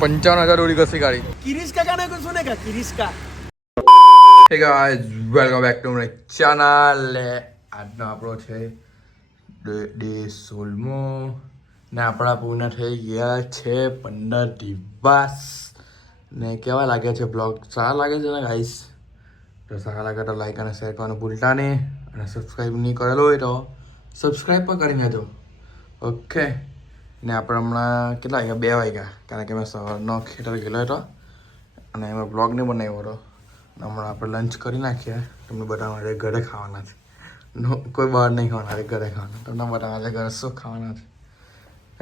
પંચાવન હજાર. ઓળી કસી ગાડી? કિરીશ કાકા ને શું ને કા? કિરીશ કા. Hey guys welcome back to આજનો આપણો છે ડે સોલમો. ને આપણા પૂર્ણ થઈ ગયા છે પંદર દિવસ. ને કેવા લાગે છે બ્લોગ સારા લાગે છે ને ગાઈસ તો સારા લાગે તો લાઈક અને શેર કરવાનું ભૂલતા નહીં. અને સબસ્ક્રાઈબ નહીં કરેલો હોય તો સબસ્ક્રાઈબ પણ કરી નાખજો. ઓકે ને આપણે હમણાં કેટલા વાગ્યા? બે વાગ્યા. કારણ કે મેં સવારનો ખેતર ગયેલો હતો અને એમાં બ્લોગ નહીં બનાવ્યો હતો. હમણાં આપણે લંચ કરી નાખીએ. તમને બધા માટે ઘરે ખાવાના છે. કોઈ બહાર નહીં ખાવાના છે ઘરે ખાવાના તમને બધા માટે ઘરે શું ખાવાના છે?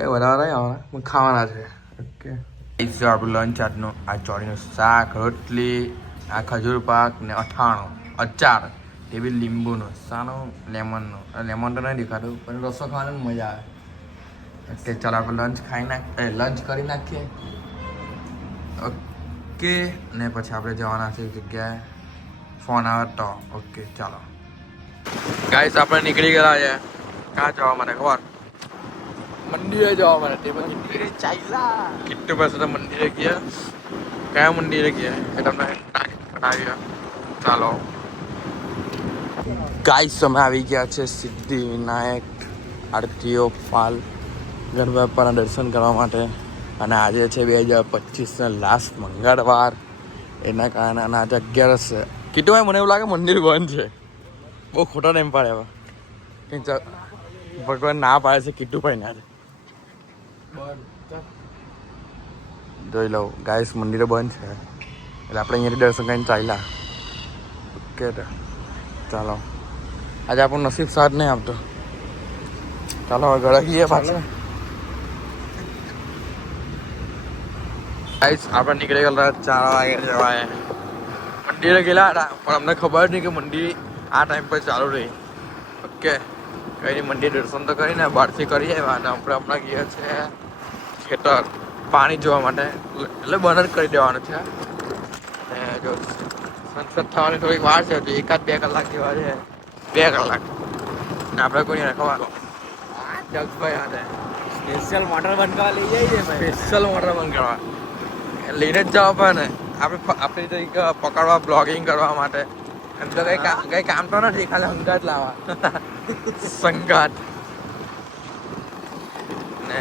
એ બધા નહીં આવવાના પણ ખાવાના છે. ઓકે આપણું લંચ આજનું, આ ચોળીનું શાક, રોટલી, આ ખજૂર પાક ને અઠાણું અચાર એ બી લીંબુનું, સાનું, લેમનનું. લેમન તો નહીં દેખાતું, પણ રસો ખાવાની મજા આવે. ઓકે, ચાલો આપણે લંચ ખાઈ નાખ લંચ કરી નાખીએ. ઓકે, ને પછી આપણે જવાના છે જગ્યાએ. ફોન આવે તો. ઓકે, ચાલો. ગાઈસ આપણે નીકળી ગયા છે. ક્યાં જવા માટે ખબર? મંદિરે જવા માટે મંદિરે ચાલ્યા. કિટ્ટુ પાસે તો મંદિરે ગયા. કયા મંદિરે ગયા? એ તમને બતાવીએ. ચાલો. ગાઈસ અમે આવી ગયા છે સિદ્ધિ વિનાયક, આરતીઓ પાલ. ગણપતિ બાપાના દર્શન કરવા માટે. અને આજે છે બે હજાર પચીસના લાસ્ટ મંગળવાર. એના કારણે અને આજે અગિયારસ છે કીધું મને એવું લાગે મંદિર બંધ છે. બહુ ખોટા ટાઈમ પાડે કંઈક ભગવાન ના પાડે છે કીટુભાઈ ને આજે. જોઈ લઉં. ગાયસ મંદિરે બંધ છે. એટલે આપણે અહીંયાથી દર્શન કરીને ચાલ્યા. ઓકે ચાલો. આજે આપણું નસીબ સાથ નહીં આપતો. ચાલો, હવે ગળા ગઈએ પાછા. ગાઈસ આપણે નીકળી ગયેલા ચાર વાગે જવાય મંદિરે ગયેલા હતા, પણ અમને ખબર નહીં કે મંદિર આ ટાઈમ પર ચાલુ રહી. ઓકે, કંઈ મંદિર દર્શન તો કરીને બહારથી કરી આવ્યા અને આપણે હમણાં ગયા છે ખેતર પાણી જોવા માટે. એટલે બંધ કરી દેવાનું છે. અને જો સનસેટ થવાની થોડીક વાર છે તો એકાદ બે કલાક જેવા છે. બે કલાક. ને આપણે કોઈ ખવાનું જગભાઈ અને સ્પેશિયલ મોટર બંધ કરવા લઈ જાય છે સ્પેશિયલ મોટર બંધ કરવા. લઈને જ જવા પણ ને. આપણે આપણે કંઈક પકડવા બ્લોગિંગ કરવા માટે. એમ તો કંઈ કંઈ કામ તો નથી ખાલી સંગાત લાવવા. સંગાત. ને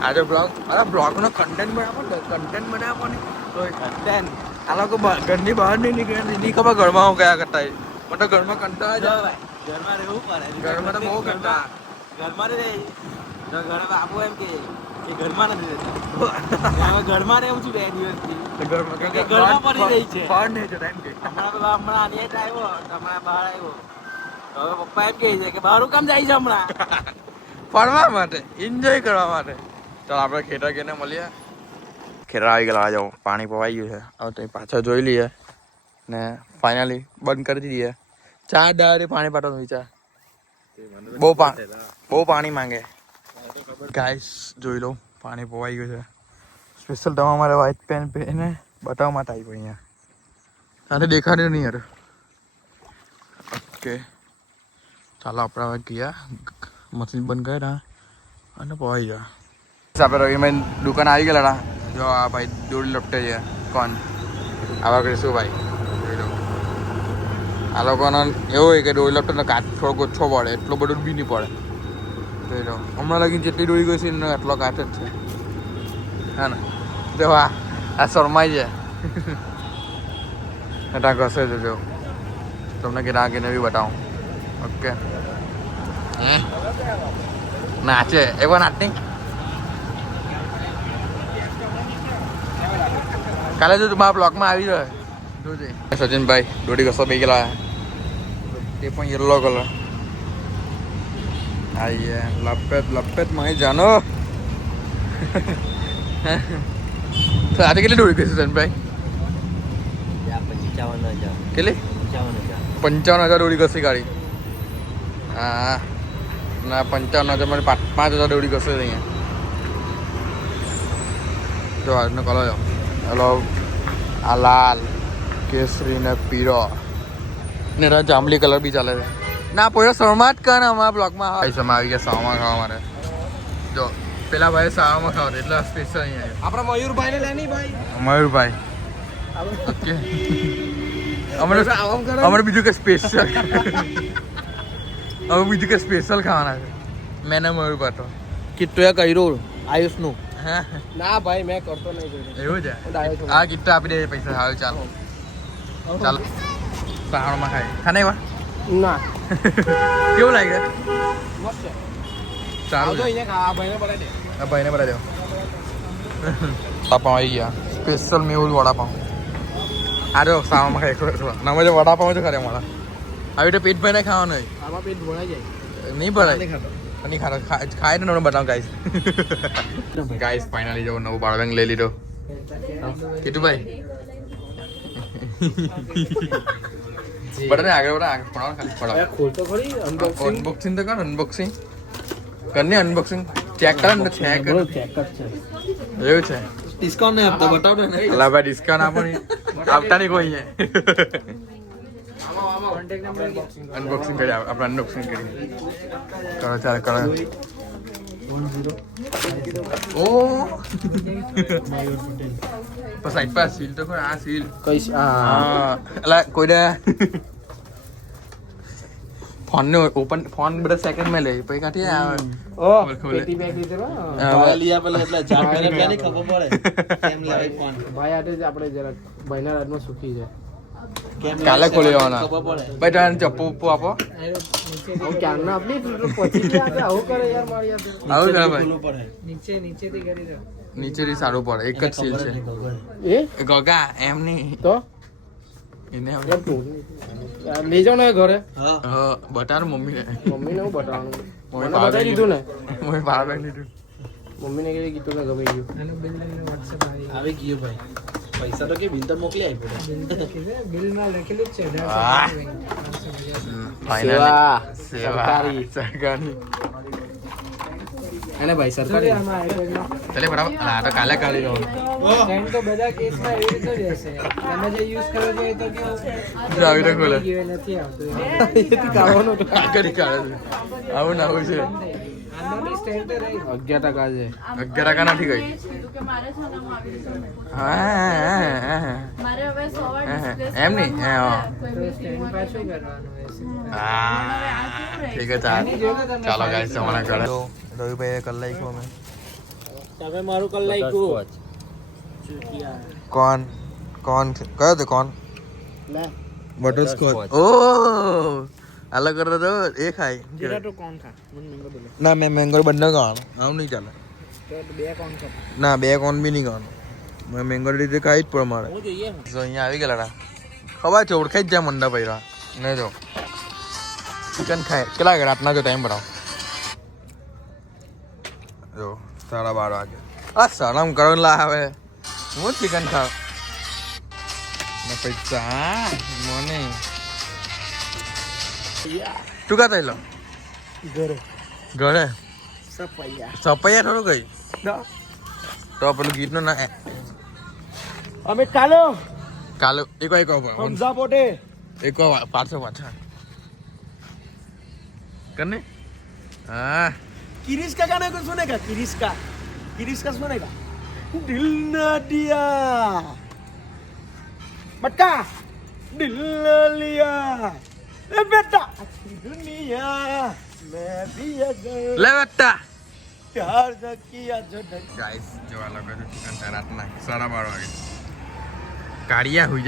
આજે બ્લોગ અરે બ્લોગનો કન્ટેન્ટ બનાવો ને કન્ટેન્ટ બનાવો ને તો કન્ટેન્ટ આ લોકો ઘરની બહાર નહીં નીકળે નહીં ખબર ઘરમાં હું ગયા કરતા મને તો ઘરમાં કંટાળા જાય ઘરમાં રહેવું પડે. ઘરમાં તો બહુ કંટાળા. ઘરમાં રે ઘરમાં બાપુ એમ કે કે ઘરમાં નથી રહેતા. ઘરમાં રહેવું છું બે દિવસથી. ઘરમાં કે ઘરમાં પડી રહી છે. બહાર નહીં જતા એમ કે. હમણાં તો હમણાં આનિયટ આવ્યો હમણાં બહાર આવ્યો. હવે પપ્પા એમ કહે છે કે બહાર કામ જાય છે હમણાં? ફરવા માટે એન્જોય કરવા માટે. ચાલ આપણે ખેતર ગઈને મળીએ. ખેતર આવી ગયેલા જાઓ પાણી પવાઈ ગયું છે. હવે તો પાછળ જોઈ લઈએ ને ફાઇનલી બંધ કરી દઈએ ચાર દાડે પાણી પાટવાનું વિચાર. બહુ પાણી બહુ પાણી માંગે. ગાઈસ જોઈ લો, પાણી પોવાઈ ગયું છે. સ્પેશિયલ તમે મારે વ્હાઇટ પેન પહેરીને બતાવવા માટે આવી અહીંયા. તારે દેખાડ્યું નહીં યાર. ઓકે ચાલો, આપણે હવે ગયા. મશીન બંધ કર્યા અને પવાઈ ગયા. આપણે રવિભાઈ દુકાન આવી ગયેલા જો આ ભાઈ દોડ લપટે છે. કોણ? આવા કરીશું ભાઈ? આ લોકોનો એવું હોય કે દોડી લપટે ને કાચ થોડોક ઓછો પડે, એટલો બધો બી નહીં પડે. જોઈ હમણાં લગી જેટલી દોડી ગઈ છે, એનો એટલો કાચ જ છે. હા ને? જો આ આ શરમાઈ છે એટલા ઘસે જો. તમને કે આગીને બી બતાવું. ઓકે. નાચે. એ પણ નાચની કાલે જો મારા બ્લોગમાં આવી રહ્યો. જોજે. સચિનભાઈ દોઢી ઘસો બે ગયેલા તે પણ યલો કલર આઈએ lapet, લપેટમાં જાનો. તો આજે કેટલી દોડી ગઈ સચિનભાઈ પંચાવન હજાર. કેટલી? પંચાવન હજાર. દોડી ગશે ગાડી. હા. ના પંચાવન હજાર મને પાંચ હજાર દોડી ગશે અહીંયા. જો આજનો કલર હેલો. આ લાલ કેસરી ને પીળો. ને જાંબલી કલર બી ચાલે છે. ના પોયો શર્મા જ કર અમારા બ્લોગમાં. હા. સમય આવી ગયા સામા ખાવા માટે. જો પેલા ભાઈ શાળામાં ખાવ એટલે સ્પેશિયલ અહીંયા આપણા મયુરભાઈ ને લેની ભાઈ. મયુરભાઈ. ઓકે. અમારે અમારે બીજું કે સ્પેશિયલ હવે બીજું કે સ્પેશિયલ ખાવાના છે? મેં ના મયુરભાઈ તો. કિટ્ટુએ કર્યું આયુષનું ના ભાઈ મેં કરતો નહીં કર્યું. એવું છે. આ કિટ્ટો આપી દે પૈસા હાલ ચાલો. ચાલો. પહાડમાં ખાય ખાને એવા? ના. કેવું લાગે? મસ્ત. ચાલો. આ ભાઈને બોલાવી દે. આ ભાઈને બરા દેવો વડાપાઉં આવી ગયા. સ્પેશિયલ મેહુલ વડાપાઉં. આ જો સાવામાં ખાઈ એકલો એકલો ના મજા વડાપાઉં જ ખરે મારા. આવી રીતે પેટ ભરીને ખાવાનું હોય. આમાં પેટ ભરાઈ જાય. નહીં ભરાય. નહીં ખાતો. ખાય ને તમને બતાવું ગાઈસ ગાઈસ ફાઇનલી જો નવું બાળવેંગ લઈ લીધો. કીધું ભાઈ બરાબર આગળ બરાબર આગળ પડાવો ખાલી પડાવો ખોલ તો ખરી અનબોક્સિંગ અનબોક્સિંગ તો કર અનબોક્સિંગ કરને અનબોક્સિંગ ચેક કર ને ચેક કર. ચેક છે એવું છે. ડિસ્કાઉન્ટ નહીં આપતા બતાવ ને અલા ભાઈ ડિસ્કાઉન્ટ આપો નહીં. આપતા નહીં કોઈ અનબોક્સિંગ કરી આપણે અનબોક્સિંગ કરી. કરો ચાલ કરો. કોઈ દે ફોન ને ઓપન ફોન બધા સેકન્ડમાં લે પછી કાઢી આવે ઓ ખોલે, ખોલે. પેટી બેગ લીધેલો હા, લીયા પેલા એટલે ચાર પહેલા પહેલી ખબર પડે કેમ લેવાય ફોન ભાઈ આટે જ આપણે જરાક ભાઈના રાતમાં સુખી છે કાલે ખોલી લેવાના ભાઈ તારે ચપ્પુ ઉપ્પુ આપો ક્યારના આપણી તો પછી આપણે. આવું કરે યાર મારી યાર. આવું ભાઈ. નીચે નીચેથી કરી દો. નીચેથી સારું પડે. એક જ સીલ છે. એ ગગા એમ નહીં. તો? લઈ જાવ ને ઘરે. હા. મમ્મી મમ્મીને. મમ્મીને હું બટાવાનું મમ્મી બતાવી દીધું ને? મમ્મી બહાર બેઠી લીધું મમ્મીને કીધું કીધું ને ગમી ગયું. આવી. ગયું ભાઈ. પૈસા તો કે બિલ તો મોકલી આપ્યો. લખેલું ફાઇનલી સેવા. સેવા. સરકારી. સરકારી એને ભાઈ સરકારી. ચાલે બરાબર આ તો કાલે કાઢી રહ્યો તો બધા કેસમાં એવી રીતે જ રહેશે. તમે જે યુઝ કરો છો એ તો કેવું આવી રીતે ખોલે. નથી આવતું. એથી કાઢવાનું. કાઢી કાઢે આવું ના આવું છે. આંદોલન સ્ટેન્ડ તો રહી અગિયાર ટકા છે અગિયાર ટકા નથી ગઈ કે મારે છે ને હું આવી રીતે મોકલું. હા, હા, હા. મારે હવે સો વાર હા, હા. displace એમ નહીં, કરવાનું હા. છે. કોઈ તો meeting સ્ટેન્ડ હોય પાછું તો. કરવાનું રહેશે હા ઠીક છે ચાલ ચાલો ગાઈસ તમારા ઘરે રવિભાઈ કલ લાખ્યો અમે તમે મારું કલ લાગ્યું કોણ કોણ છે? કયો તો કોણ લે બટરસ્કોચ ઓ અલગ કરતો તો એ ખાય. જીરા તો કોણ ખા? મને મેંગો બોલે. ના મેં મેંગો બંને ખાવાનું. આવું નહીં ચાલે. તો બે કોણ ખા? ના બે કોણ બી નહીં ખાવાનું. મેં મેંગો રીતે ખાઈ જ પડે મારે. હું જોઈએ તો અહીંયા આવી ગયેલા ખબર છે ઓળખાઈ જ જાય મંડા પૈરા. ને જો. ચિકન ખાય. કેટલા વાગે? રાતના જો ટાઈમ ભરાવ જો સાડા બાર વાગે. આ સલામ કરો લા આવે. હું ચિકન ખાવ. પૈસા મને તું કાં થયેલો ઘરે. ઘરે? સપૈયા સપૈયા થોડું ગઈ? તો? પેલું ગીતનું ના અમે કાલો કાલો એકો એકો હમઝા પોટે એકો પાછો પાછા. કને? હા. કિરીશ કા ગાના કો સુનેગા કિરીશ કા. કિરીશ કા સુનેગા દિલ ના દિયા. બટ્ટા દિલ લિયા. એ બેટા! દુનિયા મેં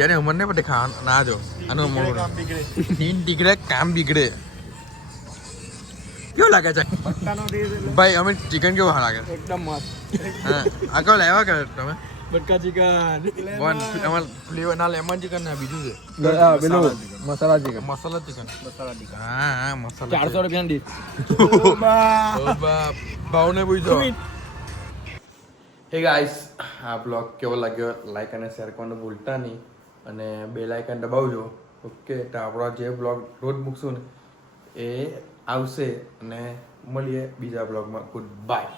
ને અમને ખાવા ના જો. આનો મોડો નીંદ બિગડે કામ બિગડે. કેવું લાગે છે? ભાઈ અમે ચિકન કેવું લાગે? એકદમ હા આ કેવું લાવ્યા કરે તમે? બટકા ચિકન વન અમાર ફ્લેવર ના લેમન ચિકન ને બીજું છે masala chicken masala chicken masala chicken હા હા મસાલા 400 રૂપિયા ની ઓબા ભાવને પૂછો હે ગાઈસ આ બ્લોગ કેવો લાગ્યો? લાઈક અને શેર કરવાનું ભૂલતા નહીં. અને બે લાઇકન દબાવજો. ઓકે તો આપણો જે બ્લોગ રોજ મૂકશું ને એ આવશે અને મળીએ બીજા બ્લોગમાં ગુડ બાય